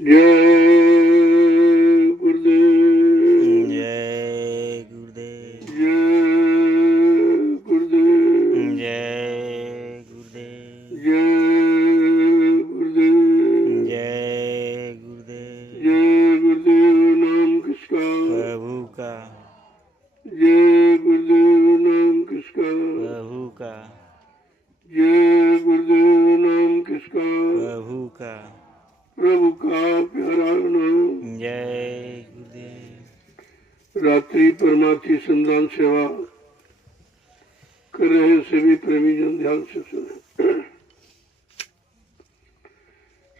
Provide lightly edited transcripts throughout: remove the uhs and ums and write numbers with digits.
जय गुरुदेव। जय गुरुदेव। जय गुरुदेव। जय गुरुदेव। जय गुरुदेव। जय गुरुदेव। जय गुरुदेव नाम किसका? प्रभु का। जय गुरुदेव नाम किसका? प्रभु का। जय गुरुदेव नाम किसका? प्रभु का। प्रभु का प्यारा नाम। जय गुरुदेव। रात्रि परमार्थी संदान सेवा कर रहे सभी प्रेमी जन ध्यान से सुने।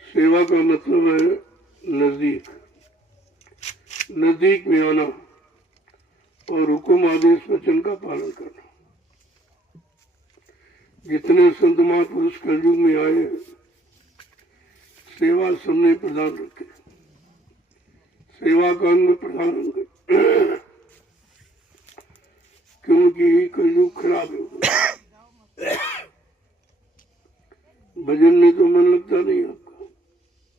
सेवा का मतलब है नजदीक, नजदीक में आना और हुक्म आदेश वचन का पालन करना। जितने संत महापुरुष कलयुग में आए सेवा सबने प्रदान रखे, सेवा का अंग प्रधान अंग, क्योंकि कलयुग खराब है। भजन में तो मन लगता नहीं आपका,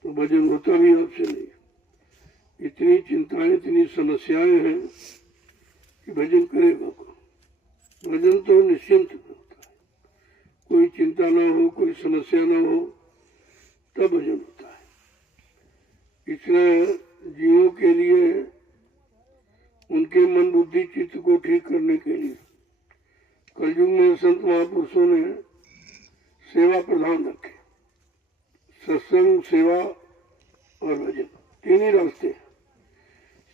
तो भजन होता भी आपसे नहीं। इतनी चिंताएं, इतनी समस्याएं हैं कि भजन करेगा कौन? भजन तो निश्चिंत होता है, कोई चिंता ना हो, कोई समस्या ना हो, तब भजन होता है। इसलिए जीवों के लिए, उनके मन बुद्धि चित्त को ठीक करने के लिए कलयुग में संत महापुरुषों ने सेवा प्रधान रखे। सत्संग, सेवा और भजन, तीन ही रास्ते।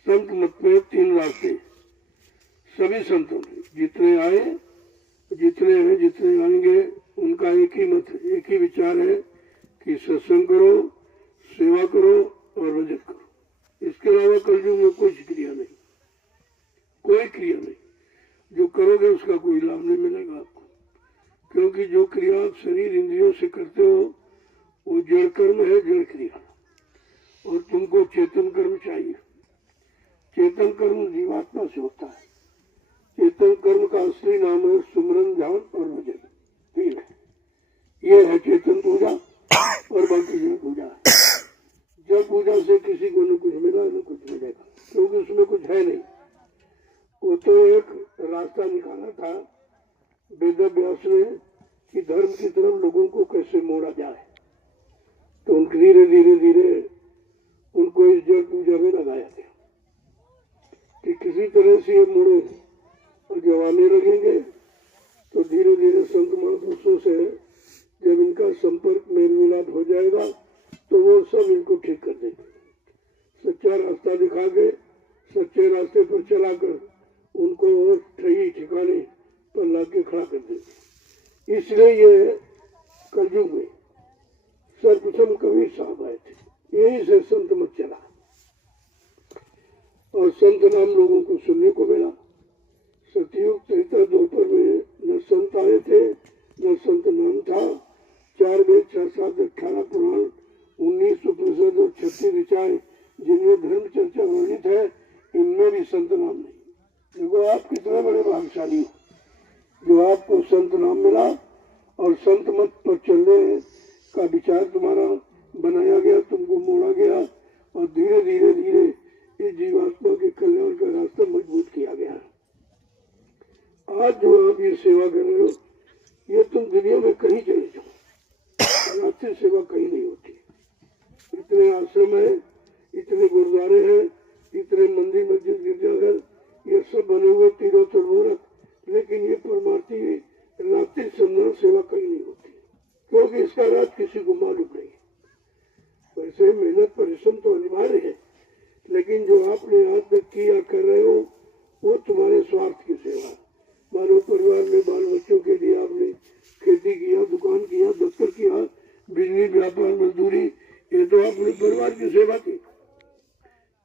संत मत में तीन रास्ते सभी संतों ने, जितने आए, जितने हैं, जितने आएंगे, उनका एक ही मत है, एक ही विचार है कि सत्संग करो, सेवा करो और भजन करो। इसके अलावा कलयुग में कोई क्रिया नहीं, कोई क्रिया नहीं। जो करोगे उसका कोई लाभ नहीं मिलेगा आपको, क्योंकि जो क्रिया आप शरीर इंद्रियों से करते हो वो जड़ कर्म है, जड़ क्रिया। और तुमको चेतन कर्म चाहिए। चेतन कर्म जीवात्मा से होता है। चेतन कर्म का असली नाम है सुमरन, ध्यान और भजन। तीन है, ये है चेतन पूजा और बाकी जो पूजा है। जब पूजा से किसी को न कुछ मिला न कुछ मिलेगा, क्योंकि उसमें कुछ है नहीं। वो तो एक रास्ता निकाला था वेद व्यास ने कि धर्म की तरफ लोगों को कैसे मोड़ा जाए, तो उनके धीरे धीरे धीरे उनको इस जड़ पूजा में लगाया गया कि किसी तरह से ये मुड़े, और जब आने लगेंगे तो धीरे धीरे संत महापुरुषों से जब इनका संपर्क मेल मिलाप हो जाएगा तो वो सब इनको ठीक कर देंगे। सच्चा रास्ता दिखा के सच्चे रास्ते पर चलाकर उनको सही ठिकाने पर ला के खड़ा कर देंगे। इसलिए ये कलयुग में सर्वप्रथम कबीर साहब आए थे, यही से संत मत चला और संत नाम लोगों को सुनने को मिला। सतयुग त्रेता द्वापर में न संत आए थे न संत नाम था। 4 वेद, 6 शास्त्र, 18 पुराण, 19 उपनिषद और 36 ऋचाएं जिनमें धर्म चर्चा वर्णित है, इनमें भी संत नाम नहीं। देखो आप कितने बड़े भाग्यशाली हो जो आपको संत नाम मिला और संत मत पर चलने का विचार तुम्हारा बनाया गया, तुमको मोड़ा गया और धीरे धीरे धीरे इस जीवात्मा के कल्याण का रास्ता मजबूत किया गया। आज जो आप ये सेवा कर रहे हो, ये तुम दुनिया में कहीं चले जाओ, आपसे सेवा कहीं नहीं होती। इतने आश्रम है, इतने गुरुद्वारे हैं, इतने मंदिर, मस्जिद, गिरजाघर, ये सब बने हुए तीर्थ और मूर्त, लेकिन ये परमार्थी रात्रि संधान सेवा कहीं नहीं होती, क्योंकि इसका राज किसी को मालूम नहीं। वैसे मेहनत परिश्रम तो अनिवार्य है, लेकिन जो आपने आज तक किया कर रहे हो वो तुम्हारे स्वार्थ की सेवा। मानो परिवार में बाल बच्चों के लिए आपने खेती किया, दुकान किया, दफ्तर किया, बिजली, व्यापार, मजदूरी, ये तो आपने परिवार की सेवा की।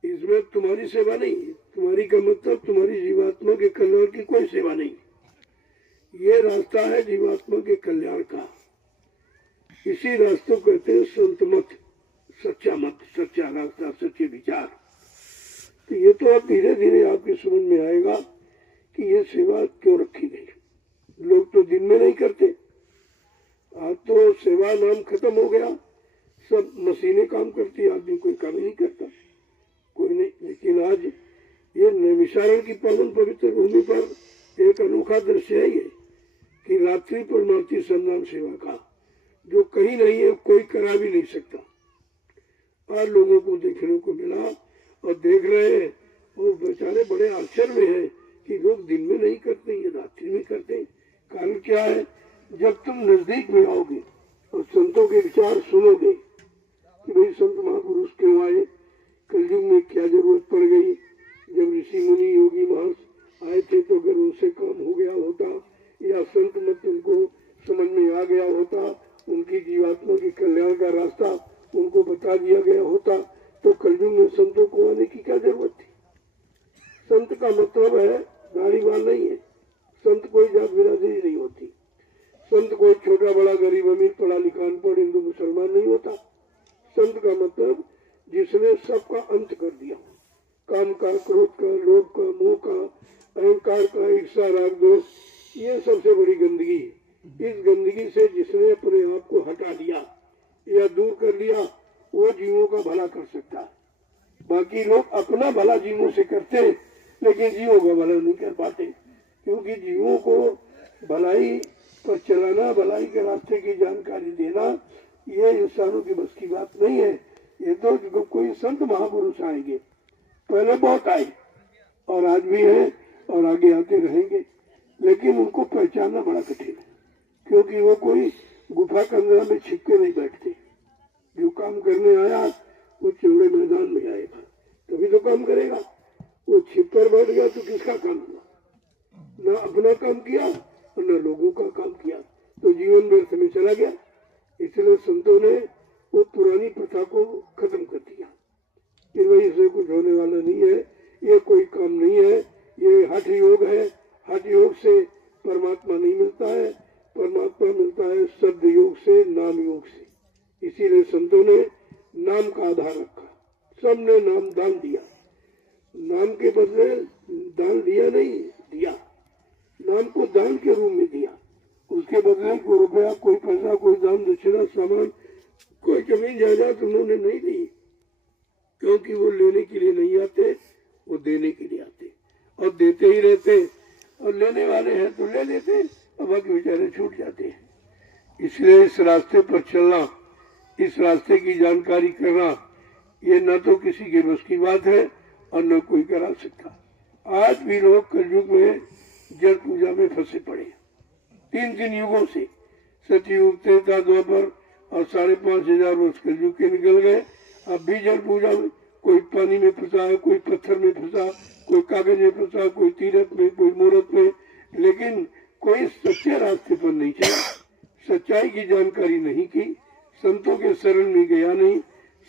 इसमें तुम्हारी सेवा नहीं है। तुम्हारी का मतलब तुम्हारी जीवात्मा के कल्याण की कोई सेवा नहीं। ये रास्ता है जीवात्मा के कल्याण का। इसी रास्ते को कहते हैं संत मत, सच्चा मत, सच्चा रास्ता, सच्चे विचार। तो ये तो अब धीरे धीरे आपकी समझ में आएगा कि ये सेवा क्यों रखी गई। लोग तो दिन में नहीं करते, आज तो सेवा नाम खत्म हो गया, सब मशीनें काम करती है, आदमी कोई काम ही नहीं करता, कोई नहीं। लेकिन आज ये नैमिषारण की पावन पवित्र भूमि पर एक अनोखा दृश्य है ये कि रात्रि परमार्थी संधान सेवा का जो कहीं नहीं है, कोई करा भी नहीं सकता। आज लोगों को देखने को मिला और देख रहे हैं, वो बेचारे बड़े आश्चर्य में है कि लोग दिन में नहीं करते, ये रात्रि में करते। कारण क्या है? जब तुम नजदीक में आओगे और संतों के विचार सुनोगे कि भाई संत महापुरुष क्यों आए, कलयुग में क्या जरूरत पड़ गई, जब ऋषि मुनि योगी महर्ष आए थे तो अगर उनसे काम हो गया होता या संत मत उनको समझ में आ गया होता, उनकी जीवात्मा के कल्याण का रास्ता उनको बता दिया गया होता, तो कलयुग में संतों को आने की क्या जरूरत थी। संत का मतलब है दाढ़ी बाल नहीं है, संत कोई जात बिरादरी नहीं होती, संत कोई छोटा बड़ा गरीब अमीर पढ़ा लिखा अनपढ़ हिंदू मुसलमान नहीं होता। संत का मतलब जिसने सबका अंत कर दिया, काम का, क्रोध का, लोभ का, मोह का, अहंकार का, ईर्षा, राग, दोष, ये सबसे बड़ी गंदगी है। इस गंदगी से जिसने अपने आप को हटा दिया या दूर कर लिया, वो जीवों का भला कर सकता है। बाकी लोग अपना भला जीवों से करते, लेकिन जीवों का भला नहीं कर पाते, क्योंकि जीवों को भलाई पर चलाना, भलाई के रास्ते की जानकारी देना, ये इंसानों की बस की बात नहीं है। ये तो कोई संत महापुरुष आएंगे, पहले बहुत आए और आज भी है और आगे आते रहेंगे, लेकिन उनको पहचानना बड़ा कठिन है, क्योंकि वो कोई गुफा कंदरा में छिप के नहीं बैठते। जो काम करने आया वो चौड़े मैदान में आएगा तभी तो काम करेगा। वो छिप कर बैठ गया तो किसका काम हुआ? ना अपना काम किया और न लोगों का काम किया, तो जीवन व्यर्थ में चला गया। इसलिए संतों ने वो पुरानी प्रथा को खत्म कर दिया कि भाई इससे कुछ होने वाला नहीं है, ये कोई काम नहीं है, ये हठ योग है, हठ योग से परमात्मा नहीं मिलता है, परमात्मा मिलता है शब्द योग से, नाम योग से। इसीलिए संतों ने नाम का आधार रखा, सबने नाम दान दिया, नाम के बदले दान दिया नहीं, दिया, नाम को दान के रूप में दिया, उसके बदले कोई रुपया, कोई पैसा, कोई दान दक्षिणा, सामान, कोई जमीन जायदाद उन्होंने नहीं दी, क्योंकि वो लेने के लिए नहीं आते, वो देने के लिए आते और देते ही रहते, और लेने वाले हैं तो ले लेते और बाकी बेचारे छूट जाते हैं। इसलिए इस रास्ते पर चलना, इस रास्ते की जानकारी करना, ये न तो किसी के बस की बात है और न कोई करा सकता। आज भी लोग कलयुग में जल पूजा में फंसे पड़े, 3 युगों से, सतयुग, त्रेता, द्वापर और 5,500 वर्ष कलयुग के निकल गए। अब भी जल पूजा में कोई पानी में फंसा है, कोई पत्थर में फंसा, कोई कागज में फंसा, कोई तीरथ में, कोई मूर्त में, लेकिन कोई सच्चे रास्ते पर नहीं चला, सच्चाई की जानकारी नहीं की, संतों के शरण में गया नहीं,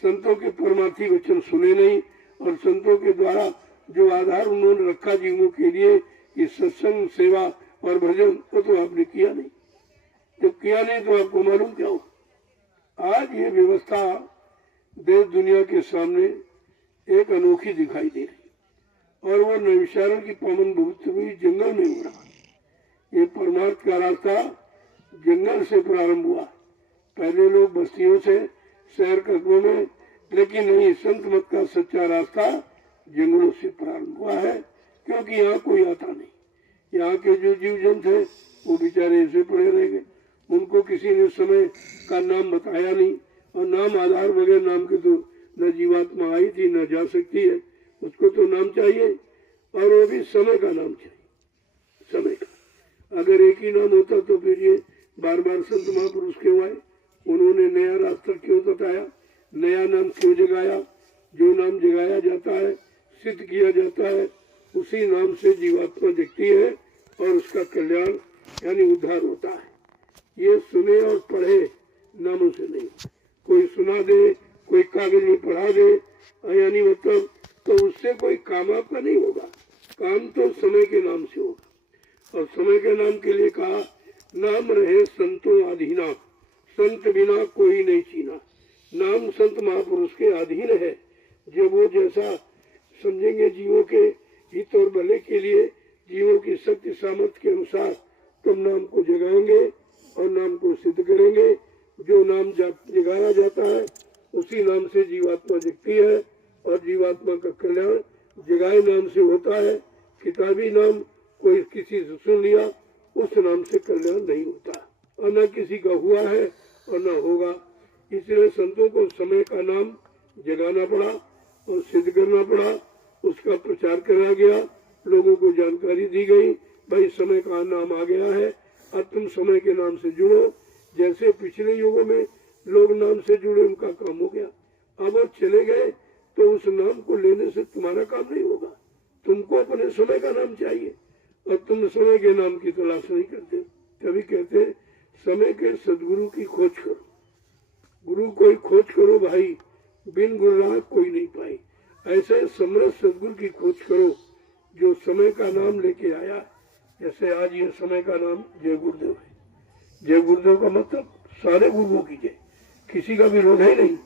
संतों के परमार्थी वचन सुने नहीं, और संतों के द्वारा जो आधार उन्होंने रखा जीवों के लिए कि सत्संग, सेवा और भजन, वो तो आपने किया नहीं। जब किया नहीं तो आपको मालूम क्या हो। आज ये व्यवस्था देश दुनिया के सामने एक अनोखी दिखाई दे रही, और वो नैमिषारण की पावन भूमि हुई जंगल में हो रहा। ये परमार्थ का रास्ता जंगल से प्रारंभ हुआ, पहले लोग बस्तियों से, शहर कस्बों में, लेकिन नहीं, संत मत का सच्चा रास्ता जंगलों से प्रारंभ हुआ है, क्योंकि यहाँ कोई आता नहीं। यहाँ के जो जीव जंतु है वो बेचारे ऐसे पड़े रह गए, उनको किसी ने समय का नाम बताया नहीं, और नाम आधार बगैर नाम के तो न जीवात्मा आई थी न जा सकती है, उसको तो नाम चाहिए, और वो भी समय का नाम चाहिए, समय का। अगर एक ही नाम होता तो फिर ये बार बार संत महापुरुष क्यों आए, उन्होंने नया रास्ता क्यों बताया, नया नाम क्यों जगाया। जो नाम जगाया जाता है, सिद्ध किया जाता है, उसी नाम से जीवात्मा जगती है और उसका कल्याण यानी उद्धार होता है। ये सुने और पढ़े नामों से नहीं, कोई सुना दे, कोई कागज में पढ़ा दे, यानी मतलब, तो उससे कोई काम आपका नहीं होगा। काम तो समय के नाम से होगा, और समय के नाम के लिए कहा, नाम रहे संतों अधीना, संत बिना कोई नहीं चीना। नाम संत महापुरुष के अधीन है, जब वो जैसा समझेंगे जीवों के हित और भले के लिए, जीवों की शक्ति सामर्थ्य के अनुसार तुम नाम को जगाएंगे और नाम को सिद्ध करेंगे। जो नाम जगाया जाता है उसी नाम से जीवात्मा जगती है और जीवात्मा का कल्याण जगाए नाम से होता है। किताबी नाम कोई किसी से सुन लिया, उस नाम से कल्याण नहीं होता और न किसी का हुआ है और न होगा। इसलिए संतों को समय का नाम जगाना पड़ा और सिद्ध करना पड़ा, उसका प्रचार करा गया, लोगों को जानकारी दी गई, भाई समय का नाम आ गया है, अब तुम समय के नाम से जुड़ो। जैसे पिछले युगों में लोग नाम से जुड़े, उनका काम हो गया। अब वो चले गए तो उस नाम को लेने से तुम्हारा काम नहीं होगा, तुमको अपने समय का नाम चाहिए और तुम समय के नाम की तलाश नहीं करते। कभी कहते हैं समय के सदगुरु की खोज करो, गुरु कोई खोज करो भाई, बिन गुरु राह कोई नहीं पाई। ऐसे समर्थ सदगुरु की खोज करो जो समय का नाम लेके आया। जैसे आज ये समय का नाम जय गुरुदेव है। जय गुरुदेव का मतलब सारे गुरुओं की जय, किसी का विरोध है नहीं।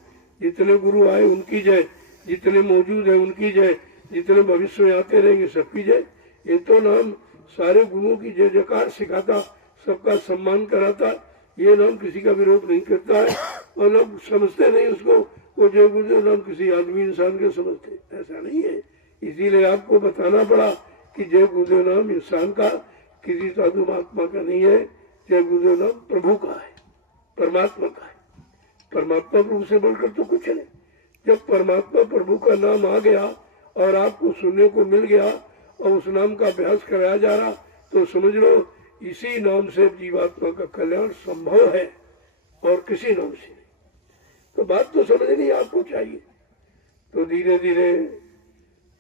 जितने गुरु आए उनकी जय, जितने मौजूद है उनकी जय, जितने भविष्य में आते रहेंगे सबकी जय। ये तो नाम सारे गुरुओं की जय जयकार सिखाता, सबका सम्मान कराता। ये नाम किसी का विरोध नहीं करता है और लोग समझते नहीं उसको, वो जय गुरुदेव नाम किसी आदमी इंसान के समझते, ऐसा नहीं है। इसीलिए आपको बताना पड़ा कि जय गुरुदेव नाम इंसान का, किसी साधु महात्मा का नहीं है। जय गुरुदेव नाम प्रभु का है, परमात्मा का है। परमात्मा प्रभु से बढ़कर तो कुछ नहीं। जब परमात्मा प्रभु का नाम आ गया और आपको सुनने को मिल गया और उस नाम का अभ्यास कराया जा रहा, तो समझ लो इसी नाम से जीवात्मा का कल्याण संभव है और किसी नाम से नहीं। तो बात तो समझनी आपको चाहिए। तो धीरे धीरे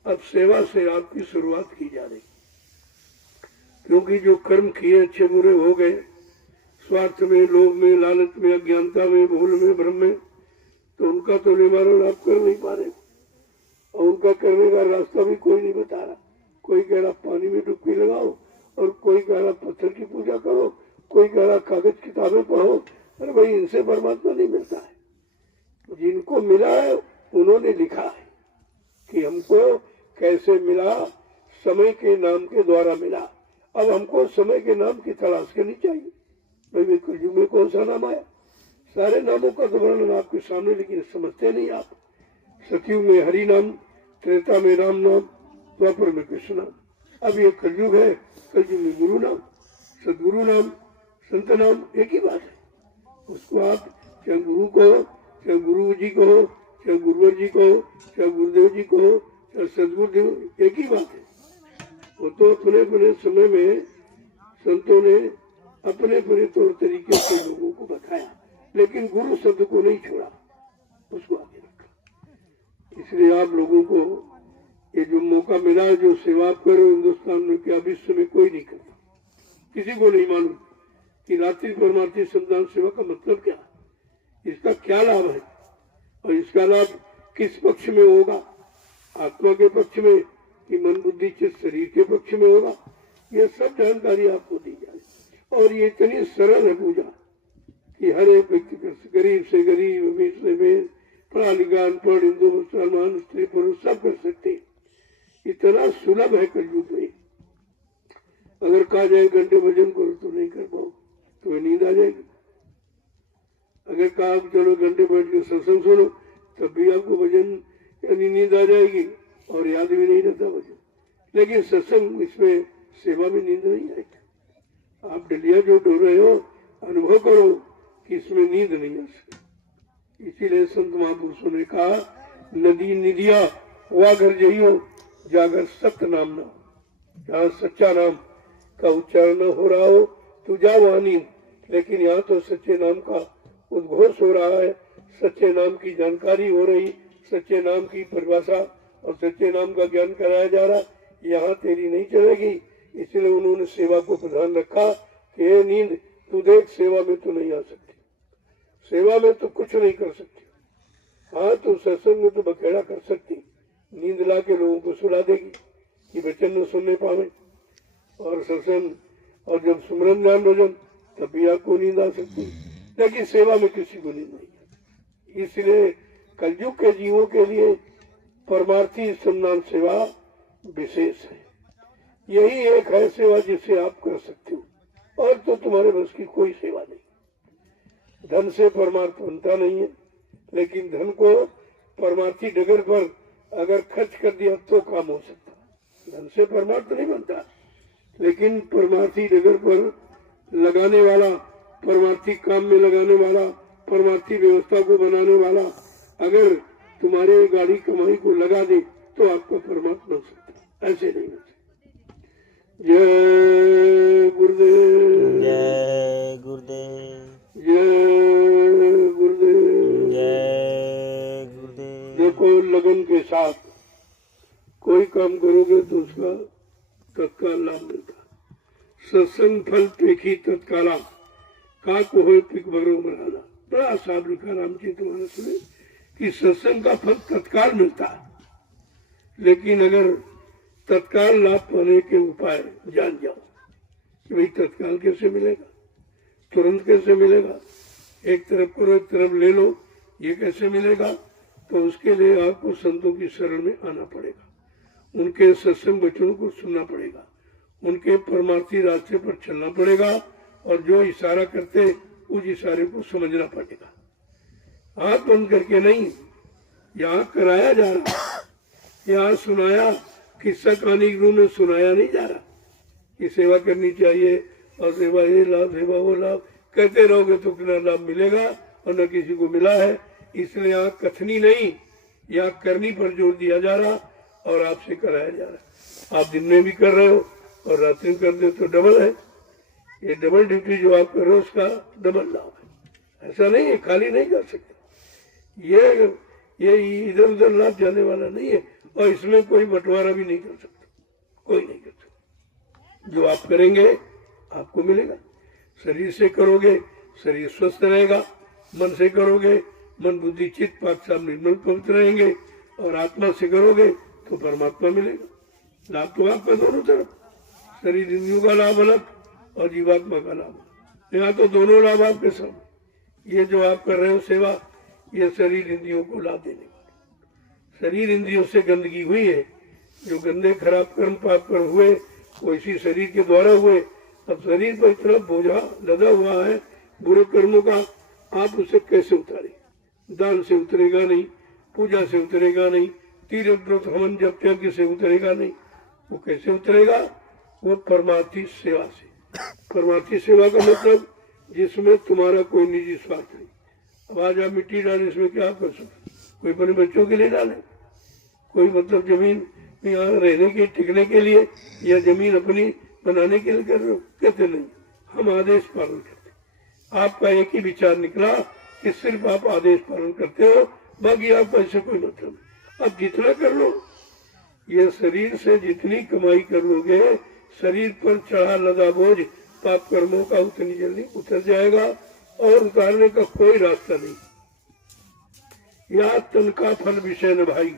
अब सेवा से आपकी शुरुआत की जा रही, क्योंकि जो कर्म किए अच्छे बुरे हो गए, स्वार्थ में, लोभ में, लालच में, अज्ञानता में, भूल में, भ्रम में, तो उनका तो निवारण आप कर नहीं पा रहे और उनका करने का रास्ता भी कोई नहीं बता रहा। कोई कह रहा पानी में डुबकी लगाओ और कोई कह रहा पत्थर की पूजा करो, कोई कह रहा कागज किताबें पढ़ो। अरे भाई, इनसे परमात्मा नहीं मिलता है। जिनको मिला है उन्होंने लिखा है कि हमको कैसे मिला, समय के नाम के द्वारा मिला। अब हमको समय के नाम की तलाश करनी चाहिए। भाई कलयुग में कौन सा नाम आया? सारे नामों का तो वर्णन आपके सामने, लेकिन समझते नहीं आप। सतयुग में हरि नाम, त्रेता में राम नाम, द्वापर में कृष्ण नाम। अब ये कलयुग है, कलयुग में गुरु नाम, सदगुरु नाम, संत नाम एक ही बात है। उसको आप चाहे गुरु कहो, चाहे गुरु जी कहो, चाहे गुरुवर जी कहो, चाहे गुरुदेव जी कहो, चाहे सदगुरुदेव, एक ही बात है। वो तो अपने अपने समय में संतों ने अपने अपने तौर तरीके से लोगों को बताया, लेकिन गुरु शब्द को नहीं छोड़ा, उसको आगे रखा। इसलिए आप लोगों को ये जो मौका मिला है, जो सेवा करो हिंदुस्तान में, क्या विश्व में कोई नहीं करता। किसी को नहीं मालूम कि रात्रि परमार्थी संतान सेवा का मतलब क्या है, इसका क्या लाभ है और इसका लाभ किस पक्ष में होगा, आत्मा के पक्ष में कि मन बुद्धि चित्त शरीर के पक्ष में होगा। ये सब जानकारी आपको दी जाए। और ये इतनी सरल है पूजा कि हर एक व्यक्ति कर सकते, गरीब से गरीब, अमीर से अमीर, पढ़ा लिखा अनपढ़, हिंदू मुसलमान, स्त्री पुरुष सब कर सकते। इतना सुलभ है कलयुग में। अगर कहा जाए घंटे भजन करो तो नहीं कर पाओ, तुम्हें नींद आ जाएगी। अगर कहा चलो घंटे बैठ के सत्संग सुनो, तब भी आपको भजन यानी नींद आ जाएगी और याद भी नहीं रहता भजन। लेकिन सत्संग, इसमें सेवा में नींद नहीं आएगी। आप डलिया जो डो रहे हो, अनुभव करो कि इसमें नींद नहीं आ सकती। इसीलिए संत महापुरुषों ने कहा, नदी निदिया हुआ घर जइयो, जागर सत्य नाम ना। जहाँ सच्चा नाम का उच्चारण हो रहा हो तो जाओ वहाँ नींद, लेकिन यहाँ तो सच्चे नाम का उद्घोष हो रहा है, सच्चे नाम की जानकारी हो रही, सच्चे नाम की परिभाषा और सच्चे नाम का ज्ञान कराया जा रहा। यहाँ तेरी नहीं चलेगी। इसलिए उन्होंने सेवा को प्रधान रखा कि ये नींद तू देख, सेवा में तो नहीं आ सकती, सेवा में तो कुछ नहीं कर सकती। हाँ, तो सत्संग में तो बखेड़ा कर सकती, नींद ला के लोगों को सुला देगी कि वचन न सुनने पावे। और सत्संग और जब सुमरन ध्यान भजन, तब भी आपको नींद आ सकती, लेकिन सेवा में किसी को नींद नहीं। इसलिए कलयुग के जीवों के लिए परमार्थी सम्मान सेवा विशेष है। यही एक है सेवा जिसे आप कर सकते हो, और तो तुम्हारे बस की कोई सेवा नहीं। धन से परमार्थ बनता नहीं है, लेकिन धन को परमार्थी डगर पर अगर खर्च कर दिया तो काम हो सकता। धन से परमार्थ नहीं बनता, लेकिन परमार्थी डगर पर लगाने वाला, परमार्थी काम में लगाने वाला, परमार्थी व्यवस्था को बनाने वाला अगर तुम्हारे गाड़ी कमाई को लगा दे तो आपका परमात्मा बन सकता, ऐसे नहीं बन सकता। जय गुरुदेव, जय गुरुदेव, जय गुरुदेव, जय गुरुदेव। देखो लगन के साथ कोई काम करोगे तो उसका तत्काल लाभ मिलता। सत्संग फल पेखी तत्काला काक हो पिक बगरो मराना, बड़ा साफ लिखा रामचरित मानस में कि सत्संग का फल तत्काल मिलता है, लेकिन अगर तत्काल लाभ पाने के उपाय जान जाओ कि भाई तत्काल कैसे मिलेगा, तुरंत कैसे मिलेगा, एक तरफ करो एक तरफ ले लो, ये कैसे मिलेगा, तो उसके लिए आपको संतों की शरण में आना पड़ेगा, उनके सत्संग वचनों को सुनना पड़ेगा, उनके परमार्थी रास्ते पर चलना पड़ेगा, और जो इशारा करते उस इशारे को समझना पड़ेगा। आंख बंद करके नहीं, यहाँ कराया जा रहा, यहाँ सुनाया, किस्सा कहानी के रूप में सुनाया नहीं जा रहा कि सेवा करनी चाहिए और सेवा ये लाभ, सेवा वो लाभ, कहते रहोगे तो कितना लाभ मिलेगा और न किसी को मिला है। इसलिए यहाँ कथनी नहीं, यहाँ करनी पर जोर दिया जा रहा और आपसे कराया जा रहा। आप दिन में भी कर रहे हो और रात्रि में कर दे तो डबल है। ये डबल ड्यूटी जो आप कर रहे हो उसका डबल लाभ है। ऐसा नहीं है, खाली नहीं कर सकते। ये इधर उधर लाभ जाने वाला नहीं है, और इसमें कोई बंटवारा भी नहीं कर सकता, कोई नहीं कर सकता। जो आप करेंगे आपको मिलेगा। शरीर से करोगे शरीर स्वस्थ रहेगा, मन से करोगे मन बुद्धि चित्त पाक साफ निर्मल पवित्र रहेंगे, और आत्मा से करोगे तो परमात्मा मिलेगा। लाभ तो आपका दोनों तरफ, शरीर इंद्रियों का लाभ अलग और जीवात्मा का लाभ। यहाँ तो दोनों लाभ आपके सामने। ये जो आप कर रहे हो सेवा, ये शरीर इंद्रियों को लाभ देने वाला। शरीर इंद्रियों से गंदगी हुई है, जो गंदे खराब कर्म पाप कर हुए वो इसी शरीर के द्वारा हुए। अब शरीर पर इतना बोझा लदा हुआ है बुरे कर्मों का, आप उसे कैसे उतारे? दान से उतरेगा नहीं, पूजा से उतरेगा नहीं, तीर्थ व्रत हवन जप यज्ञ से उतरेगा नहीं। वो कैसे उतरेगा? वो परमार्थी सेवा से। परमार्थी सेवा का मतलब जिसमें तुम्हारा कोई निजी स्वार्थ नहीं। अब आज आप मिट्टी डाले, इसमें क्या कर सकते? कोई अपने बच्चों के लिए डाले, कोई मतलब जमीन यहाँ रहने के टिकने के लिए या जमीन अपनी बनाने के लिए कर रहे हो? कहते नहीं, हम आदेश पालन करते। आपका एक ही विचार निकला कि सिर्फ आप आदेश पालन करते हो, बाकी आपका ऐसे कोई मतलब नहीं। अब जितना कर लो, ये शरीर से जितनी कमाई कर लोगे, शरीर पर चढ़ा लदा बोझ पाप कर्मों का उतनी जल्दी उतर जाएगा, और उतारने का कोई रास्ता नहीं। या तन का फल विषय न भाई,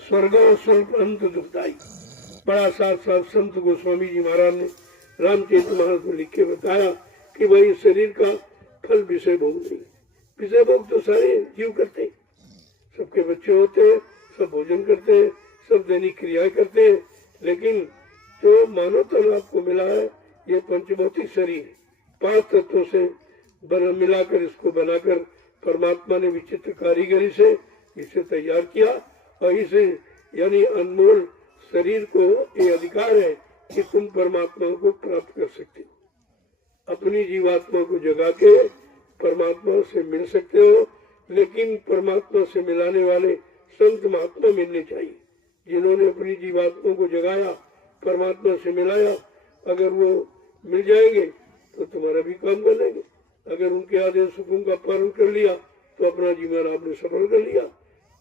स्वर्ग और स्वल्प अंत दुखदाई। बड़ा साथ साथ संत गोस्वामी जी महाराज ने रामचरित मानस में लिख के बताया कि भाई शरीर का फल विषय भोग नहीं। विषय भोग तो सारे जीव करते हैं, सबके बच्चे होते हैं, सब भोजन करते हैं, सब दैनिक क्रियाएं करते हैं, लेकिन जो मानव तन आपको मिला है ये पंचभौतिक शरीर 5 तत्वों से मिलाकर इसको बनाकर परमात्मा ने विचित्र कारीगरी से इसे तैयार किया, और इसे यानी अनमोल शरीर को ये अधिकार है कि तुम परमात्मा को प्राप्त कर सकते हो। अपनी जीवात्मा को जगा के परमात्मा से मिल सकते हो, लेकिन परमात्मा से मिलाने वाले संत महात्मा मिलने चाहिए, जिन्होंने अपनी जीवात्मा को जगाया, परमात्मा से मिलाया। अगर वो मिल जाएंगे तो तुम्हारा भी काम कर लेंगे। अगर उनके आदेश हुकुम का पालन कर लिया तो अपना जीवन आपने सफल कर लिया।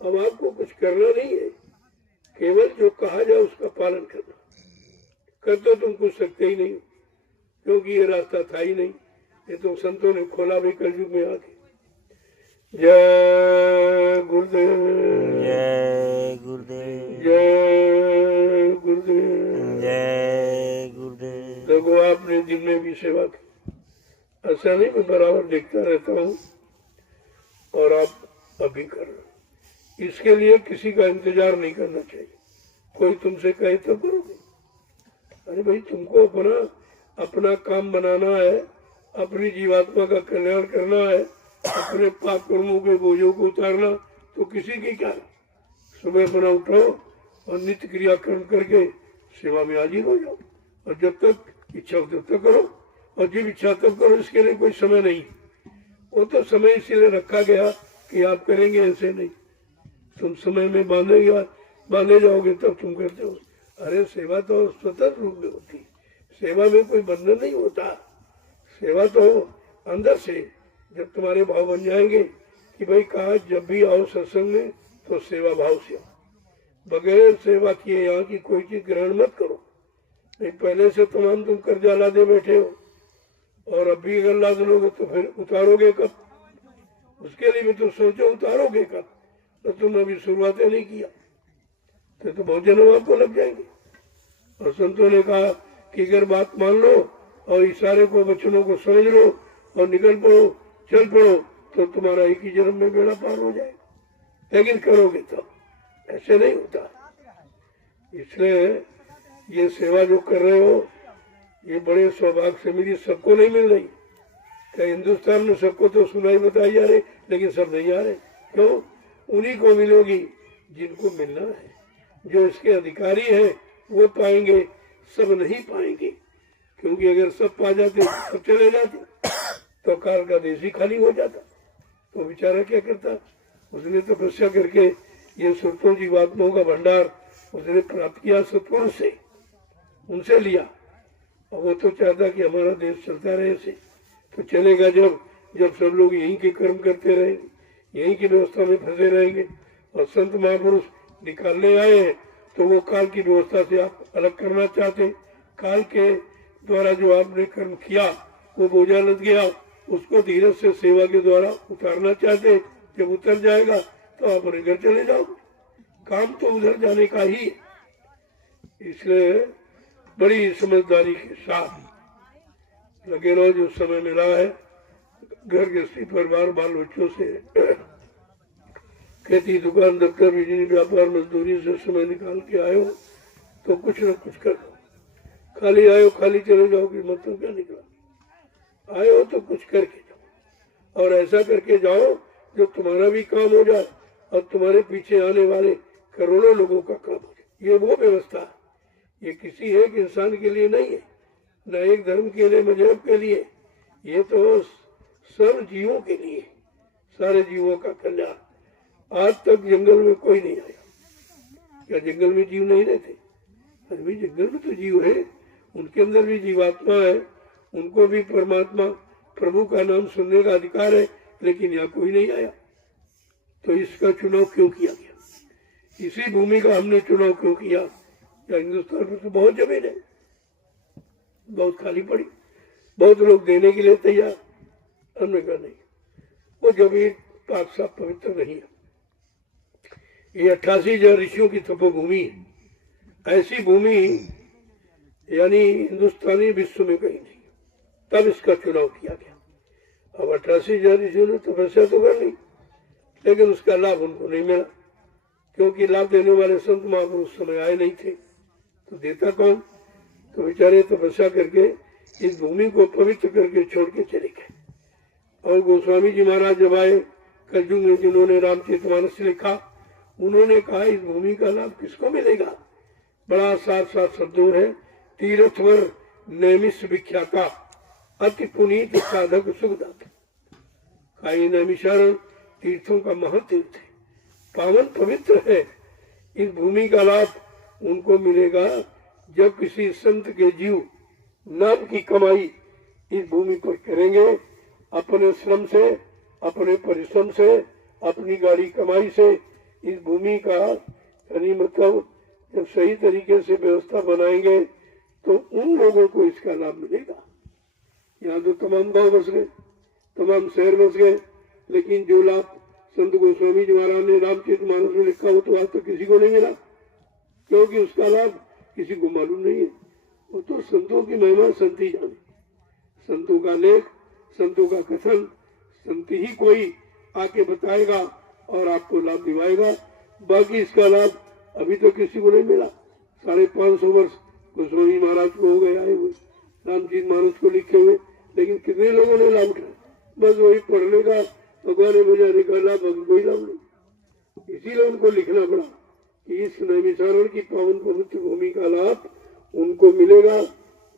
अब आपको कुछ करना नहीं है, केवल जो कहा जाए उसका पालन करना। कर तो तुम कुछ सकते ही नहीं, क्योंकि ये रास्ता था ही नहीं, ये तो संतों ने खोला भी कलयुग में आके। जय गुरुदेव, जय गुरुदेव, जय गुरुदेव, जय गुरुदेव। देखो आपने दिन में भी सेवा की, ऐसा नहीं मैं बराबर देखता रहता हूँ और आप अभी कर रहे हो। इसके लिए किसी का इंतजार नहीं करना चाहिए। कोई तुमसे कहे तो करोगे। अरे भाई तुमको अपना काम बनाना है, अपनी जीवात्मा का कल्याण करना है, अपने पाप कर्मों के बोझों को उतारना तो किसी की क्या। सुबह अपना उठो और नित्य क्रिया कर्म करके सेवा में हाजिर हो जाओ, और जब तक इच्छा हो तब तक करो, और जब इच्छा तब करो। इसके लिए कोई समय नहीं, वो तो समय इसीलिए रखा गया कि आप करेंगे, ऐसे नहीं। तुम समय में बांधे जाओगे तब तुम करते हो। अरे सेवा तो स्वतंत्र रूप में होती, सेवा में कोई बंधन नहीं होता। सेवा तो अंदर से जब तुम्हारे भाव बन जाएंगे कि भाई कहा जब भी आओ सत्संग में तो सेवा भाव से आओ, बगैर सेवा किए यहाँ की कोई चीज ग्रहण मत करो। नहीं पहले से तमाम तुम कर्जा लादे बैठे हो, और अभी अगर लाद लोगे तो फिर उतारोगे कब? उसके लिए भी तो सोचो उतारोगे कब, तो तुम अभी शुरुआत नहीं किया तो बहुत जन्म आपको लग जाएंगे। और संतों ने कहा कि अगर बात मान लो और इशारे को वचनों को समझ लो और निकल पड़ो, चल पड़ो, तो तुम्हारा एक ही जन्म में बेड़ा पार हो जाएगा। लेकिन करोगे तो ऐसे नहीं होता। इसलिए ये सेवा जो कर रहे हो ये बड़े सौभाग्य से मिली, सबको नहीं मिल रही। क्या हिंदुस्तान में सबको तो सुनाई बताई जा रही, लेकिन सब नहीं आ रहे। क्यों? उन्हीं को मिलोगी जिनको मिलना है। जो इसके अधिकारी हैं वो पाएंगे, सब नहीं पाएंगे। क्योंकि अगर सब पा जाते सब चले जाते तो काल का देश ही खाली हो जाता। तो बेचारा क्या करता? उसने तपस्या करके ये सुरतों जीवात्माओं का भंडार उसने प्राप्त किया सत्पुरुष से, उनसे लिया। और वो तो चाहता कि हमारा देश चलता रहे ऐसे। तो चलेगा जब सब लोग यहीं के कर्म करते रहेंगे, यहीं की व्यवस्था में फंसे रहेंगे, और संत महापुरुष निकालने आए हैं तो वो काल की व्यवस्था से आप अलग करना चाहते। काल के द्वारा जो आपने कर्म किया वो बोझा लद गया, उसको धीरज से सेवा के द्वारा उतारना चाहते। जब उतर जाएगा तो आप अपने घर चले जाओ। काम तो उधर जाने का ही है। इसलिए बड़ी समझदारी के साथ लगे रहो। जो समय मिला है घर गृहस्थी परिवार बाल बच्चों से खेती दुकान दफ्तर बिजली व्यापार मजदूरी से समय निकाल के आए हो तो कुछ न कुछ कर दो। खाली आयो खाली चले जाओगे, मतलब क्या निकला? आए हो तो कुछ करके जाओ, और ऐसा करके जाओ जो तुम्हारा भी काम हो जाए और तुम्हारे पीछे आने वाले करोड़ों लोगों का काम हो जाए। ये वो व्यवस्था है, ये किसी एक इंसान के लिए नहीं है, न एक धर्म के लिए मजहब के लिए, ये तो सब जीवों के लिए, सारे जीवों का कल्याण। आज तक जंगल में कोई नहीं आया। क्या जंगल में जीव नहीं रहते? अरे जंगल में तो जीव है, उनके अंदर भी जीवात्मा है, उनको भी परमात्मा प्रभु का नाम सुनने का अधिकार है, लेकिन यहाँ कोई नहीं आया। तो इसका चुनाव क्यों किया गया? इसी भूमि का हमने चुनाव क्यों किया? या हिंदुस्तान में तो बहुत जमीन है, बहुत खाली पड़ी, बहुत लोग देने के लिए तैयार, हमने कहा नहीं, वो जमीन पाक साफ पवित्र नहीं है। ये 88,000 ऋषियों की तपोभूमि है। ऐसी भूमि यानी हिंदुस्तानी विश्व में कहीं नहीं। तब इसका चुनाव किया गया। अब 88,000 ऋषियों ने तपस्या तो कर ली, लेकिन उसका लाभ उनको नहीं मिला, क्योंकि लाभ देने वाले संत महापुरुष समय आए नहीं थे। तो देता कौन? तो बेचारे तपस्या करके इस भूमि को पवित्र करके छोड़ के चले गए। और गोस्वामी जी महाराज जब आए कलयुग में, जिन्होंने रामचरितमानस लिखा, उन्होंने कहा इस भूमि का लाभ किसको मिलेगा? बड़ा साफ साफ शब्दों है, तीर्थवर नैमिष विख्याता अति पुनीत साधक सुखदाता। नैमिषारण तीर्थों का महातीर्थ है, पावन पवित्र है। इस भूमि का लाभ उनको मिलेगा जब किसी संत के जीव नाम की कमाई इस भूमि पर करेंगे, अपने श्रम से, अपने परिश्रम से, अपनी गाड़ी कमाई से इस भूमि का यानी मतलब जब सही तरीके से व्यवस्था बनाएंगे तो उन लोगों को इसका लाभ मिलेगा। यहाँ तो तमाम गांव बस गए, तमाम शहर बस गए, लेकिन जो लाभ संत गोस्वामी जी महाराज ने रामचरितमानस में लिखा वो तो आज तक किसी को नहीं मिला, क्योंकि उसका लाभ किसी को मालूम नहीं है। वो तो संतों की महिमा संत ही जाने, संतों का लेख, संतों का कथन संत ही कोई आके बताएगा और आपको लाभ दिवाएगा। बाकी इसका लाभ अभी तो किसी को नहीं मिला। 550 वर्ष गोस्वामी महाराज को हो गए आए हुए, रामचरितमानस को लिखे हुए, लेकिन कितने लोगों ने लाभ उठाया? बस वही पढ़ने का भगवान ने मुझे निकाला, कोई लाभ नहीं। इसीलिए उनको लिखना पड़ा कि इस नैमिषारण्य की पावन पवित्र भूमि का लाभ उनको मिलेगा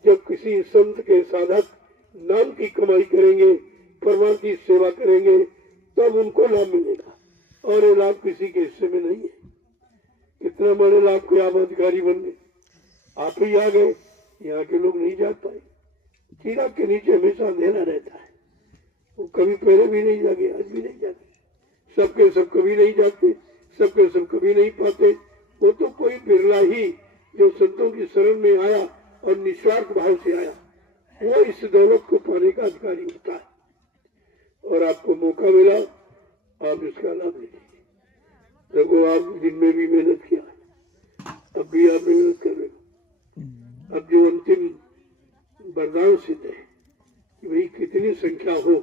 जब किसी संत के साधक नाम की कमाई करेंगे, परमात्मा की सेवा करेंगे, तब उनको लाभ मिलेगा। और ये लाभ किसी के हिस्से में नहीं है। कितना बड़े लाभ के आप अधिकारी बन गए, आप ही आ गए, यहाँ के लोग नहीं जा पाए। चिराग के नीचे हमेशा अंधेरा रहता है, वो कभी पहले भी नहीं जागे, आज भी नहीं जागे। सबके सब कभी नहीं जाते, सबके सब कभी नहीं पाते। वो तो कोई बिरला ही जो संतों की शरण में आया और निस्वार्थ भाव से आया, वो इस दौलत को पाने का अधिकारी होता है। और आपको मौका मिला, आप इसका लाभ लीजिए। देखो, आप दिन में भी मेहनत किया, अब भी आप मेहनत कर रहे हो। अब जो अंतिम वरदान सिद्ध है कि भाई कितनी संख्या हो,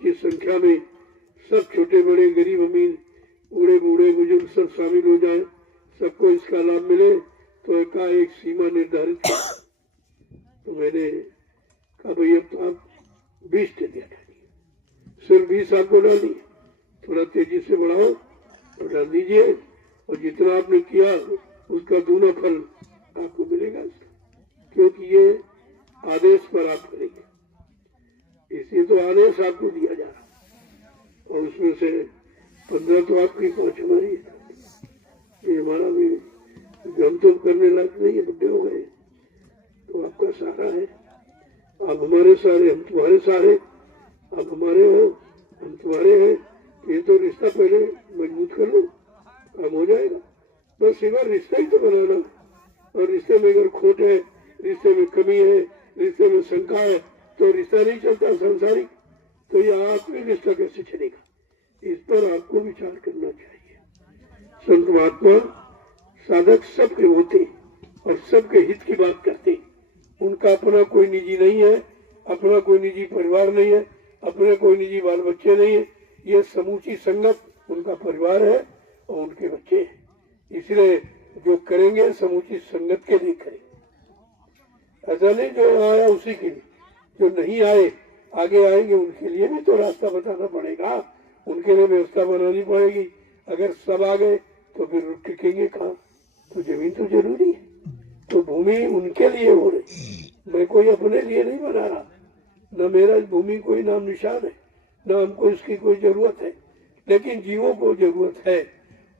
जिस संख्या में सब छोटे बड़े गरीब अमीर बूढ़े बूढ़े बुजुर्ग सब शामिल हो जाए, सबको इसका लाभ मिले, तो एक सीमा निर्धारित की। तो मैंने कहा भाई अब तो आप 20 टनिया डालिए, सिर्फ 20 आपको डाल दिए, थोड़ा तेजी से बढ़ाओ और डाल दीजिए, और जितना आपने किया उसका दूना फल आपको मिलेगा इसका, क्योंकि ये आदेश पर आप करेंगे। इसलिए तो आदेश आपको दिया जा रहा, और उसमें से 15 तो आपकी, 5 हमारी। ये हमारा भी, हम तो करने लायक नहीं है, बुढ़े हो गए, तो आपका सहारा है। आप हमारे सहारे, हम तुम्हारे सहारे, आप हमारे हो, हम तुम्हारे हैं। ये तो रिश्ता पहले मजबूत कर लो, काम हो जाएगा। बस सिवा रिश्ता ही तो बनाना, और रिश्ते में अगर खोट है, रिश्ते में कमी है, रिश्ते में शंका है, तो रिश्ता नहीं चलता सांसारिक, तो ये आत्मिक रिश्ता कैसे चलेगा? इस पर आपको विचार करना चाहिए। संत महात्मा साधक सबके होते और सबके हित की बात करते। उनका अपना कोई निजी नहीं है, अपना कोई निजी परिवार नहीं है, अपने कोई निजी बाल बच्चे नहीं है। ये समूची संगत उनका परिवार है और उनके बच्चे हैं। इसलिए जो करेंगे समूची संगत के लिए करेंगे। ऐसा नहीं जो आया उसी के लिए, जो नहीं आए आगे आएंगे उनके लिए भी तो रास्ता बताना पड़ेगा, उनके लिए व्यवस्था बनानी पड़ेगी। अगर सब आ गए तो फिर टिकेंगे कहाँ? तो जमीन तो जरूरी है, तो भूमि उनके लिए हो रही, मैं कोई अपने लिए नहीं बना रहा। न मेरा भूमि कोई नाम निशान है, न हमको इसकी कोई जरूरत है, लेकिन जीवों को जरूरत है,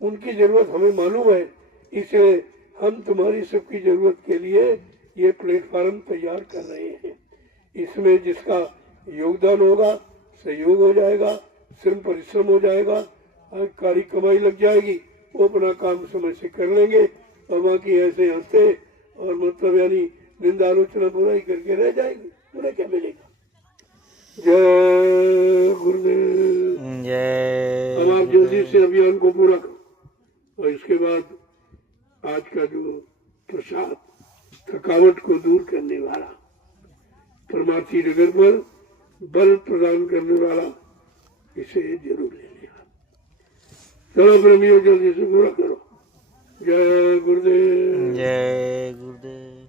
उनकी जरूरत हमें मालूम है। इसलिए हम तुम्हारी सबकी जरूरत के लिए ये प्लेटफॉर्म तैयार कर रहे हैं। इसमें जिसका योगदान होगा, सहयोग हो जाएगा, श्रम परिश्रम हो जाएगा, कारी कमाई लग जाएगी, वो अपना काम समय से कर लेंगे, और बाकी ऐसे हंसते और मतलब यानी निंदा आलोचना बुराई करके रह जाएंगे। उन्हें क्या मिलेगा? जय गुरुदेव। जय। अब आप जल्दी से अभियान को पूरा करो, और इसके बाद आज का जो प्रसाद थकावट को दूर करने वाला, परमार्थी नगर पर बल प्रदान करने वाला, इसे जरूर ले लेगा। चलो प्रेमियों, जल्दी से पूरा करो। जय गुरुदेव। जय गुरुदेव।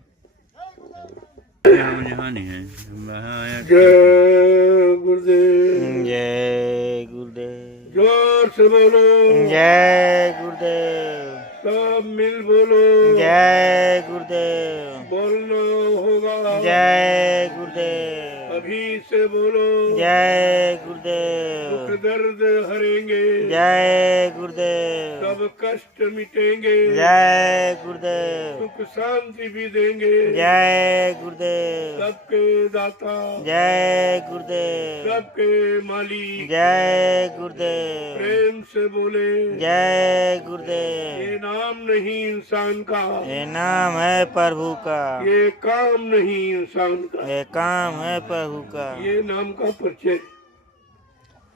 यहाँ नहीं है, वहाँ आया। जय गुरुदेव। जय गुरुदेव। जोर से बोलो। जय गुरुदेव। सब मिल बोलो। जय गुरुदेव। बोलना होगा। जय गुरुदेव। अभी से बोलो। जय गुरुदेव। दुख दर्द हरेंगे। जय गुरुदेव। सब कष्ट मिटेंगे। जय गुरुदेव। सुख शांति भी देंगे। जय गुरुदेव। सबके दाता। जय गुरुदेव। सबके मालिक। जय गुरुदेव। प्रेम से बोले। जय गुरुदेव। ये नाम नहीं इंसान का, ये नाम है प्रभु का, ये काम नहीं इंसान का, ये काम है प्रभु का। ये नाम का परिचय।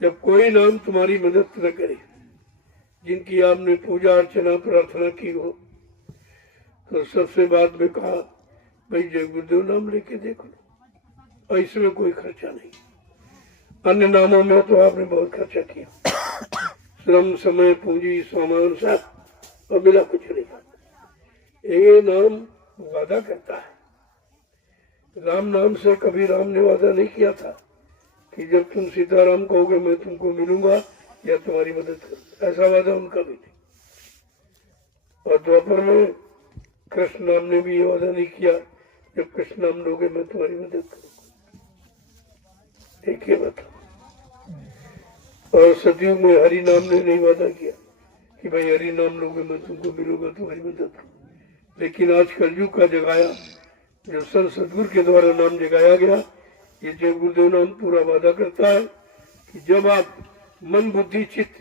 जब कोई नाम तुम्हारी मदद न करे, जिनकी आपने पूजा अर्चना प्रार्थना की हो, तो सबसे बाद में कहा भाई जय गुरुदेव नाम लेके देखो, और इसमें कोई खर्चा नहीं। अन्य नामों में तो आपने बहुत खर्चा किया, श्रम समय पूंजी सामान सब, और मिला कुछ नहीं। ये नाम वादा करता है। राम नाम से कभी राम ने वादा नहीं किया था कि जब तुम सीताराम कहोगे मैं तुमको मिलूंगा या तुम्हारी मदद करूंगा। ऐसा वादा उनका भी नहीं। और द्वापर में कृष्ण नाम ने भी ये वादा नहीं किया जब कृष्ण नाम लोगे मैं तुम्हारी मदद करूंगा। एक ही बात। और सतयुग में हरि नाम ने नहीं वादा किया कि भाई हरि नाम लोगे मैं तुमको मिलूंगा तुम्हारी मदद करूंगा। लेकिन आज कलयुग का जगाया जो संत सदगुरु के द्वारा नाम जगाया गया, ये जय गुरुदेव नाम पूरा वादा करता है कि जब आप मन बुद्धि चित्त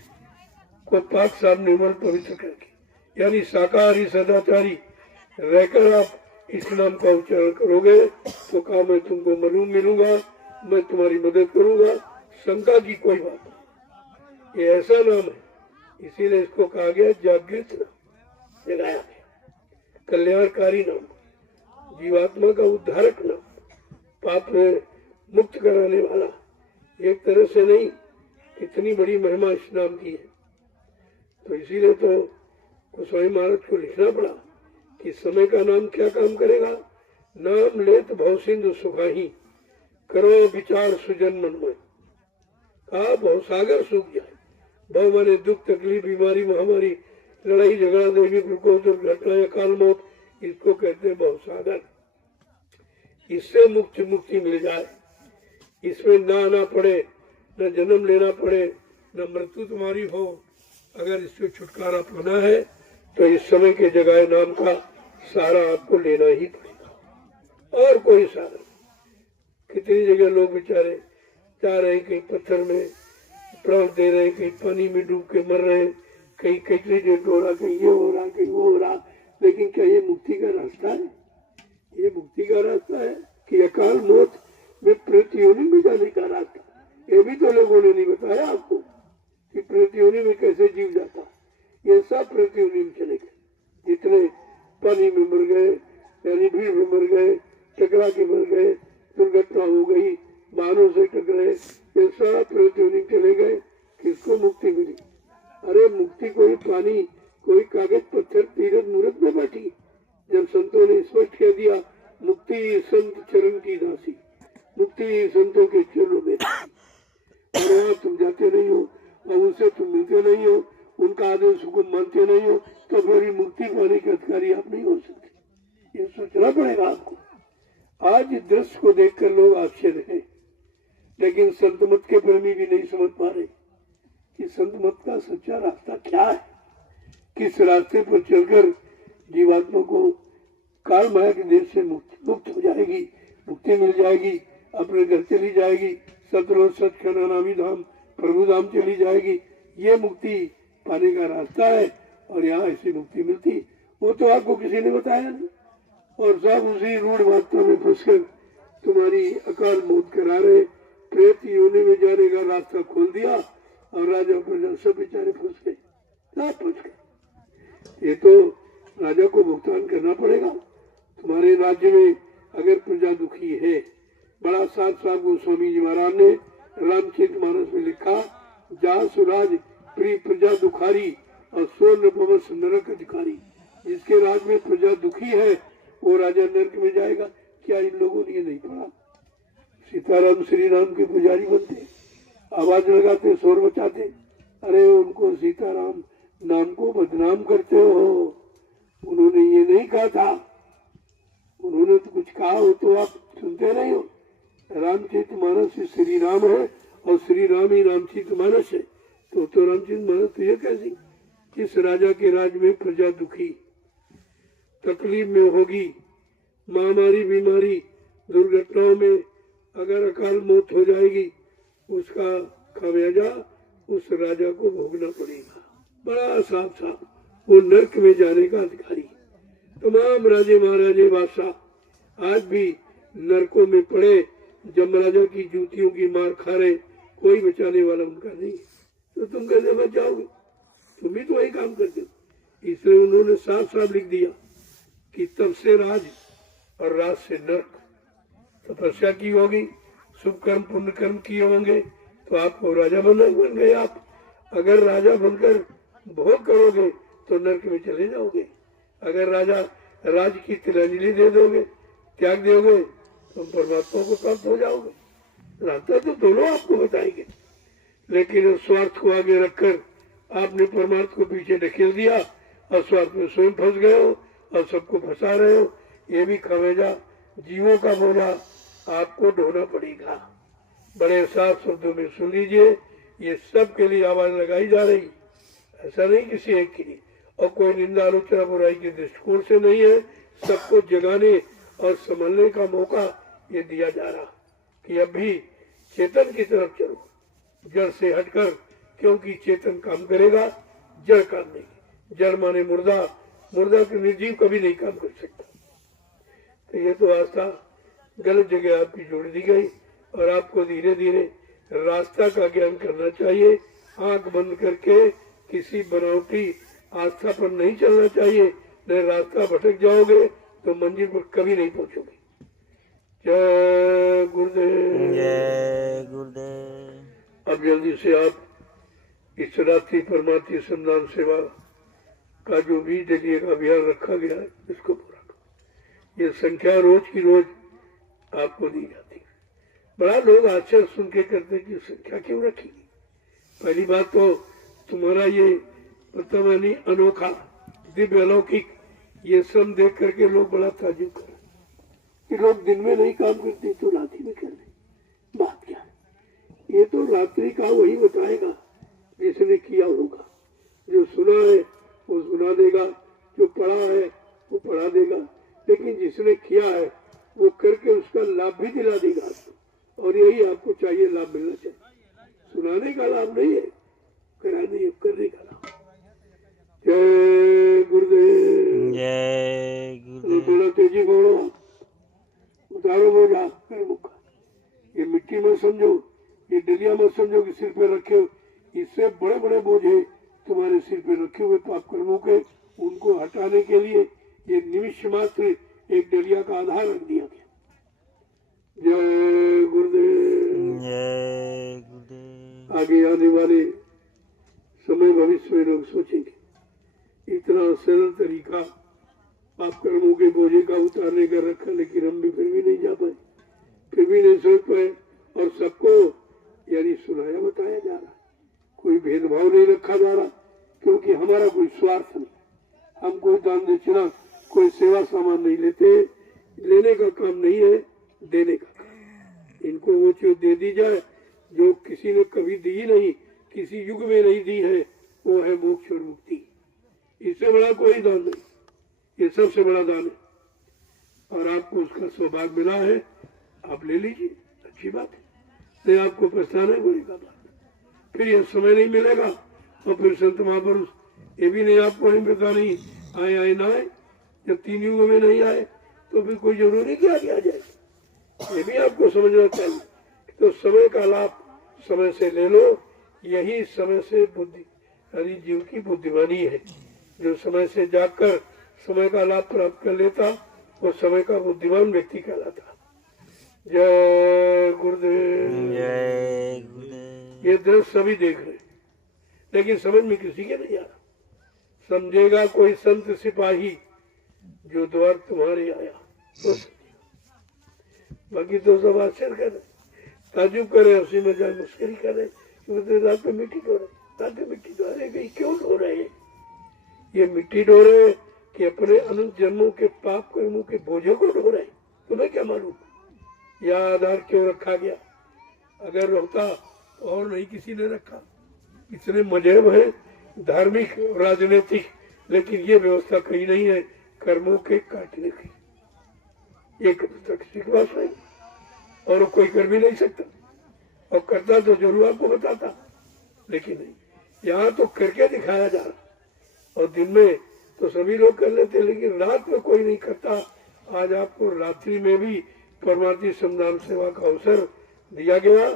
को पाक साफ निर्मल पवित्र करके यानी शाकाहारी सदाचारी रहकर आप इस नाम का उच्चारण करोगे तो कहा मैं तुमको मिलूंगा, मैं तुम्हारी मदद करूंगा। शंका की कोई बात नहीं, ये ऐसा नाम है, इसीलिए इसको कहा गया जागृत नाम, जगाया गया, कल्याणकारी नाम, जीवात्मा का उद्धारक नाम, पाप में मुक्त कराने वाला। एक तरह से नहीं, कितनी बड़ी महिमा इस नाम की है। तो इसीलिए तो गोस्वामी महाराज को लिखना पड़ा कि समय का नाम क्या काम करेगा। नाम लेत भव सिंधु सुखाही, करो विचार सुजन मन में। कहा भव सागर सूख जाए। भव माने दुख तकलीफ बीमारी महामारी लड़ाई झगड़ा देवी प्रकोप दुर्घटना अकाल मौत, इसको कहते हैं भव सागर। इससे मुक्ति मिल जाए, इसमें ना आना पड़े, न जन्म लेना पड़े, न मृत्यु तुम्हारी हो। अगर इससे छुटकारा पाना है तो इस समय के जगाए नाम का सारा आपको लेना ही पड़ेगा और कोई सारा। कितनी जगह लोग बेचारे जा रहे हैं, कहीं पत्थर में प्राण दे रहे हैं, कहीं पानी में डूब के मर रहे हैं, कहीं कचरे डेट हो रहा, कहीं ये हो रहा, कहीं वो हो रहा। लेकिन क्या ये मुक्ति का रास्ता है? ये मुक्ति का रास्ता है कि अकाल मौत में प्रेत योनि में जाने का रास्ता? ये भी तो लोगों ने नहीं बताया आपको कि प्रेत योनि में कैसे जीव जाता। ये सब प्रेत योनि में चले गए, जितने पानी में मर गए, यानी भीड़ में मर गए, टकरा के मर गए, दुर्घटना हो गई, वाहनों से टकराए, ये सब प्रेत योनि में चले गए। किसको मुक्ति मिली? अरे मुक्ति कोई पानी, कोई कागज पत्थर तीरथ मूर्त में बैठी। जब संतों ने स्पष्ट कह दिया मुक्ति संत चरण की दासी, मुक्ति संतों के चरणों में, और वहाँ तुम जाते नहीं हो और उनसे तुम मिलते नहीं हो, उनका आदेश हुक्म मानते नहीं हो, तो फिर मुक्ति पाने के अधिकारी आप नहीं हो सकते। ये सोचना पड़ेगा आपको। आज दृश्य को देखकर लोग आश्चर्य है, लेकिन संत मत के प्रेमी भी नहीं समझ पा रहे कि संत मत का सच्चा रास्ता क्या है, किस रास्ते पर चलकर जीवात्मा को काल माया के देश से मुक्त हो जाएगी, मुक्ति मिल जाएगी, अपने घर चली जाएगी, सतलोक सचखंड अनामी धाम प्रभु धाम चली जाएगी। ये मुक्ति पाने का रास्ता है और यहाँ ऐसी मुक्ति मिलती, वो तो आपको किसी ने बताया नहीं। और सब उसी रूढ़ बातों में फंसकर तुम्हारी अकाल मौत करा रहे। प्रेत योनि में जाने का रास्ता खोल दिया और राजा प्रजा सब बेचारे फंस गए, सब फंस गए। ये तो राजा को भुगतान करना पड़ेगा। तुम्हारे राज्य में अगर प्रजा दुखी है, बड़ा साथ साहब गोस्वामी जी महाराज ने रामचरितमानस में लिखा, जा सुराज प्रिय प्रजा दुखारी और स्वर्ण पवस नरक अधिकारी। जिसके राज में प्रजा दुखी है वो राजा नरक में जाएगा। क्या इन लोगों ने ये नहीं पढ़ा? सीताराम श्री राम के पुजारी बनते, आवाज लगाते, शोर मचाते, अरे उनको सीताराम नाम को बदनाम करते हो। उन्होंने ये नहीं कहा था, उन्होंने तो कुछ कहा हो तो आप सुनते नहीं हो। रामचरितमानस श्री राम है और श्री राम ही रामचरितमानस है, तो रामचरितमानस तो ये कैसी? इस राजा के राज में प्रजा दुखी, तकलीफ में होगी, महामारी बीमारी दुर्घटनाओं में अगर अकाल मौत हो जाएगी, उसका खामियाजा उस राजा को भोगना पड़ेगा। बड़ा साफ साफ वो नरक में जाने का अधिकारी। तमाम राजे महाराजे बादशाह आज भी नरकों में पड़े, जमराजा की जूतियों की मार खा रहे, कोई बचाने वाला उनका नहीं। तो तुम कैसे बच जाओगे? तुम भी तो वही काम करते हो। इसलिए उन्होंने साफ साफ लिख दिया कि तब से राज और राज से नरक। तपस्या की होगी, शुभ कर्म पुण्य कर्म किए होंगे तो आपको राजा बन गए। आप अगर राजा बनकर भोग करोगे तो नरक में चले जाओगे। अगर राजा राज की तिलांजलि दे दोगे, त्याग दोगे, तो परमात्मा को प्राप्त हो जाओगे। रास्ता तो दोनों आपको बताएंगे, लेकिन उस स्वार्थ को आगे रखकर आपने परमार्थ को पीछे ढकेल दिया और स्वार्थ में स्वयं फंस गए हो और सबको फंसा रहे हो। ये भी खमेजा जीवों का बोझा आपको ढोना पड़ेगा। बड़े साफ शब्दों में सुन लीजिए, ये सब के लिए आवाज लगाई जा रही, ऐसा नहीं किसी एक के लिए, और कोई निंदा आलोचना बुराई के दृष्टिकोण से नहीं है। सबको जगाने और संभलने का मौका ये दिया जा रहा कि अब भी चेतन की तरफ चलो, जड़ से हटकर, क्योंकि चेतन काम करेगा, जड़ काम नहीं। जड़ माने मुर्दा, मुर्दा के निर्जीव कभी नहीं काम कर सकता। तो ये तो आस्था गलत जगह आपकी जोड़ दी गई और आपको धीरे धीरे रास्ता का ज्ञान करना चाहिए। आंख बंद करके किसी बनावटी आस्था पर नहीं चलना चाहिए, नहीं रास्ता भटक जाओगे तो मंजिल पर कभी नहीं पहुंचोगे। जय गुरुदेव। जय गुरुदेव। अब जल्दी से आप इस रात्रि परमार्थी संधान सेवा का जो 20 दिनों का अभियान रखा गया है, इसको पूरा करो। ये संख्या रोज की रोज आपको दी जाती है। बड़ा लोग आश्चर्य सुन के करते कि संख्या क्यों रखी। पहली बात तो तुम्हारा ये वर्तमानी अनोखा दिव्य अलौकिक ये श्रम देख करके लोग बड़ा ताजुब कर कि लोग दिन में नहीं काम करते तो रात्रि में कर रहे। बात क्या है? ये तो रात्रि का वही बताएगा जिसने किया होगा। जो सुना है वो सुना देगा, जो पढ़ा है वो पढ़ा देगा, लेकिन जिसने किया है वो करके उसका लाभ भी दिला देगा आपको। और यही आपको चाहिए, लाभ मिलना चाहिए। सुनाने का लाभ नहीं है, कराने करने का लाभ। जय गुरुदेव। जय गुरुदेव। थोड़ा तेजी बोलो, उतारो बोझा कर मुक्का। ये मिट्टी मत समझो, ये डलिया मत समझो कि सिर पे रखे हो। इससे बड़े बड़े बोझे तुम्हारे सिर पे रखे हुए पाप कर्मों के, उनको हटाने के लिए ये निमिष मात्र एक डलिया का आधार रख दिया गया। जय गुरुदेव। जय गुरुदेव। आगे आने वाले समय भविष्य में लोग सोचेंगे इतना सरल तरीका पाप कर्मों के बोझे का उतारने का रखा, लेकिन हम भी फिर भी नहीं जा पाए, फिर भी नहीं सोच पाए। और सबको यानी सुनाया बताया जा रहा है, कोई भेदभाव नहीं रखा जा रहा, क्योंकि हमारा कोई स्वार्थ नहीं। हम कोई दान दक्षिणा, कोई सेवा सामान नहीं लेते। लेने का काम नहीं है, देने का काम। इनको वो चीज दे दी जाए जो किसी ने कभी दी नहीं, किसी युग में नहीं दी है, वो है मोक्ष और मुक्ति। इससे बड़ा कोई दान नहीं, ये सबसे बड़ा दान है। और आपको उसका सौभाग्य मिला है, आप ले लीजिए, अच्छी बात है। नहीं आपको पछताना पड़ेगा, फिर यह समय नहीं मिलेगा। और फिर संत महापुरुष ये भी नहीं आपको नहीं पता नहीं आए आए ना आए, जब 3 युगों में नहीं आए तो फिर कोई जरूरी क्या किया जाए, ये भी आपको समझना चाहिए। तो समय का लाभ समय से ले लो, यही समय से बुद्धि यानी जीव की बुद्धिमानी है। जो समय से जाकर समय का लाभ प्राप्त कर लेता वो समय का बुद्धिमान व्यक्ति कहलाता। जय गुरुदेव। जय गुरुदेव। ये दृश्य सभी देख रहे, लेकिन समझ में किसी के नहीं आ रहा। समझेगा कोई संत सिपाही जो द्वार तुम्हारे आया तो बाकी तो सब आश्चर्य करे, ताजुब करे, हंसी मजाक मुस्करी करे कि रात में मिट्टी ढो रहे, रात में मिट्टी ढो रहे गई, क्यों ढो रहे हैं? ये मिट्टी ढो रहे कि अपने अनंत जन्मों के पाप कर्मों के बोझों को ढो रहे। तुम्हें क्या मालूम यह आधार क्यों रखा गया? अगर होता और नहीं किसी ने रखा। इतने मजहब है, धार्मिक राजनीतिक, लेकिन ये व्यवस्था कहीं नहीं है कर्मों के काटने की। एक किसी के पास नहीं, और कोई कर भी नहीं सकता, और करता तो जरूर आपको बताता, लेकिन नहीं, यहाँ तो करके दिखाया जा रहा। और दिन में तो सभी लोग कर लेते, लेकिन रात में कोई नहीं करता। आज आपको रात्रि में भी परमार्थी संधान सेवा का अवसर दिया गया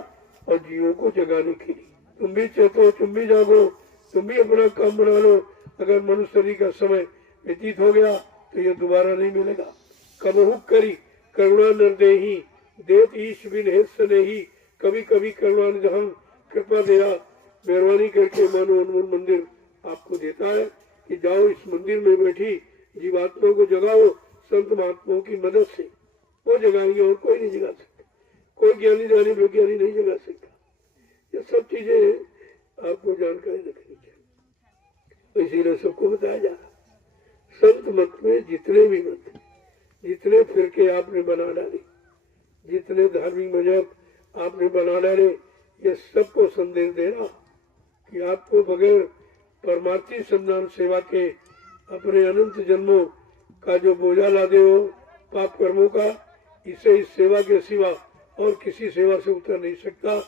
और जीवों को जगाने के लिए। तुम भी चेतो, तुम भी जागो, तुम भी अपना काम बना लो। अगर मनुष्य शरीर का समय व्यतीत हो गया तो ये दोबारा नहीं मिलेगा। कबहू करी करुणा निर्देही देत ईश विन स्नेही, कभी कभी करुणा निधान कृपा दया, मेहरबानी करके मानो अनमोल मंदिर आपको देता है कि जाओ इस मंदिर में बैठी जीवात्माओं को जगाओ। संत महात्माओं की मदद से वो जगाएंगे और कोई नहीं जगा सकता। कोई ज्ञानी ज्ञानी विज्ञानी नहीं जगा सकता। ये सब चीजें आपको जानकारी रखनी चाहिए, इसीलिए सबको बताया जा रहा। संत मत में जितने भी मत, जितने फिरके आपने बना डाले, जितने धार्मिक मजहब आपने बना डाले, ये सबको संदेश दे रहा कि आपको बगैर परमार्थी संधान सेवा के अपने अनंत जन्मों का जो बोझा लादे हो पाप कर्मों का, इसे इस सेवा के सिवा और किसी सेवा से उतर नहीं सकता।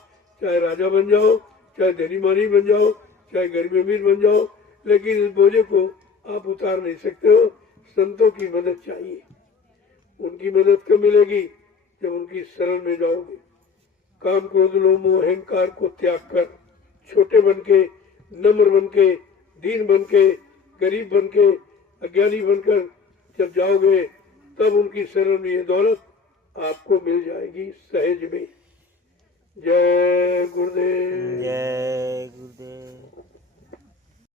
चाहे राजा बन जाओ, चाहे धनी मानी बन जाओ, चाहे गरीब अमीर बन जाओ, लेकिन इस बोझे को आप उतार नहीं सकते हो। संतों की मदद चाहिए। उनकी मदद कब मिलेगी? जब उनकी शरण में जाओगे। काम क्रोध लोभ मोह अहंकार को त्याग कर छोटे बन के, नम्र बन के, दीन बन के, गरीब बन के, अज्ञानी बनकर जब जाओगे, तब उनकी शरण में ये दौलत आपको मिल जाएगी सहज में। जय गुरुदेव। जय गुरुदेव।